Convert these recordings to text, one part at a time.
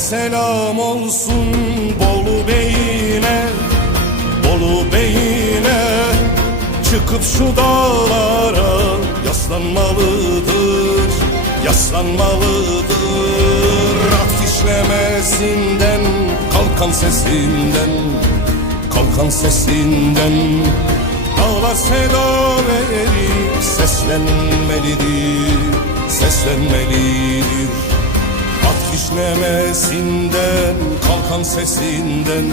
selam olsun Bolu Bey'ine Bolu Bey'ine. Çıkıp şu dağlara yaslanmalıdır Yaslanmalıdır. At işlemesinden Kalkan sesinden Kalkan sesinden. Dağlar seda verir Seslenmelidir Seslenmelidir At kişnemesinden, kalkan sesinden,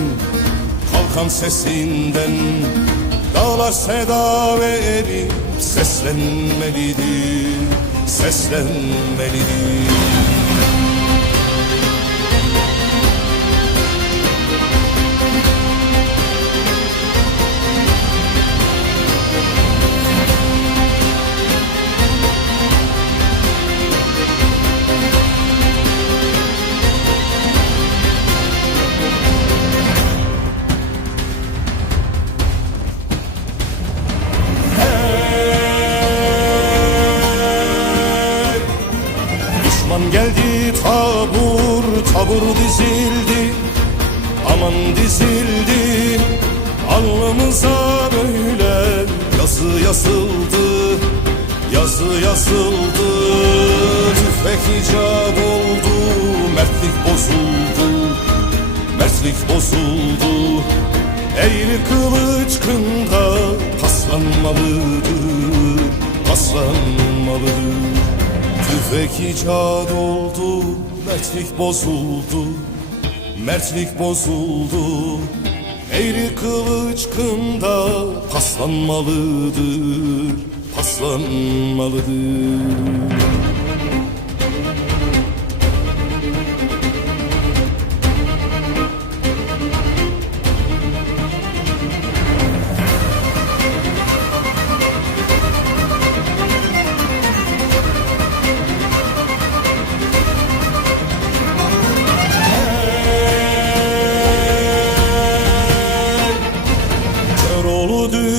kalkan sesinden. Dağlar seda verir, seslenmelidir, seslenmelidir tabur dizildi Aman dizildi. Alnımıza böyle yazı yazıldı Yazı yazıldı. Tüfek icat oldu Mertlik bozuldu Mertlik bozuldu. Eğri kılıç kında paslanmalıdır Paslanmalıdır Tüfek icat oldu Mertlik bozuldu Mertlik bozuldu. Eğri kılıç kında paslanmalıdır Paslanmalıdır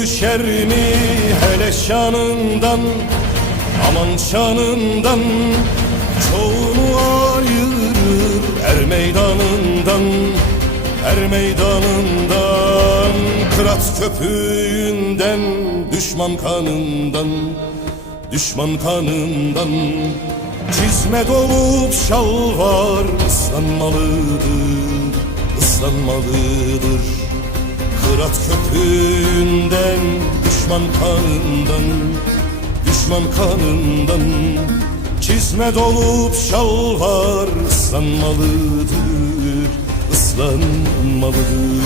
düşer mi hele şanından Aman şanından Çoğunu ayırır er meydanından Er meydanından Kırat köpüğünden Düşman kanından Düşman kanından Çizme dolup şalvar ıslanmalıdır ıslanmalıdır Kırat köpüğünden, düşman kanından, düşman kanından Çizme dolup şalvar ıslanmalıdır, ıslanmalıdır